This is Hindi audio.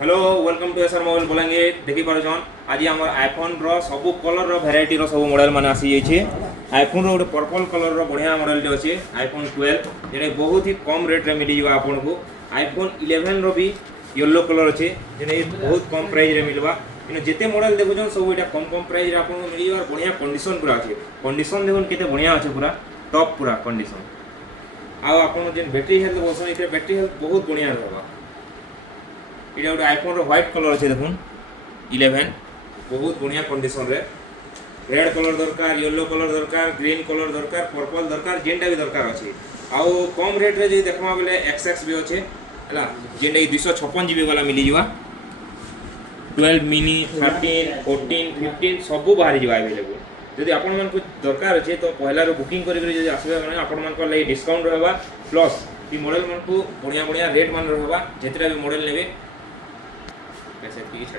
Hello welcome to SR mobile Balangir देखी पारुछन आज आम आईफोन रो सब कलर रो भेराइटी रो सब मॉडल मान आसी जाइए। आईफोन रो पर्पल कलर रो बढ़िया मॉडल टे अच्छे आईफोन 12 जेने बहुत ही कम रेट रे मिल जावा आपन को। आईफोन 11 रो भी येलो कलर अच्छे जेने बहुत कम प्राइस रे मिलवा। इन जिते मॉडल देखुछन सब एटा कम कम प्राइस रे आपन को मिल जावा। बढ़िया कंडीशन पूरा अच्छे कंडीशन देखुन केते बढ़िया अच्छे पूरा टॉप पूरा कंडीशन। आ आपन जेन बैटरी हेल्थ बोसन इते बैटरी हेल्थ बहुत बढ़िया रहबा। ये गोटे आईफोन रो व्हाइट कलर अच्छे देखुन 11 बहुत बढ़िया कंडीशन रे। रेड कलर दरकार येलो कलर दरकार ग्रीन कलर दरकार पर्पल दरकार जेनटा भी दरकार अच्छे। आउ कम रेट रे जे देखमा बेले XX भी अच्छे हला जेनटा 256 GB वाला मिली जवा 12 मिनी 13 14 15 सब बाहरी जवा अवेलेबल। यदि आपण मन को दरकार अच्छे तो पहला रो बुकिंग करी करी जे आसबे माने आपण मन को ले डिस्काउंट रहबा प्लस ई मॉडल मन को बढ़िया बढ़िया रेट मान रहबा जेतरा भी मॉडल लेबे पैसे की छाड़ी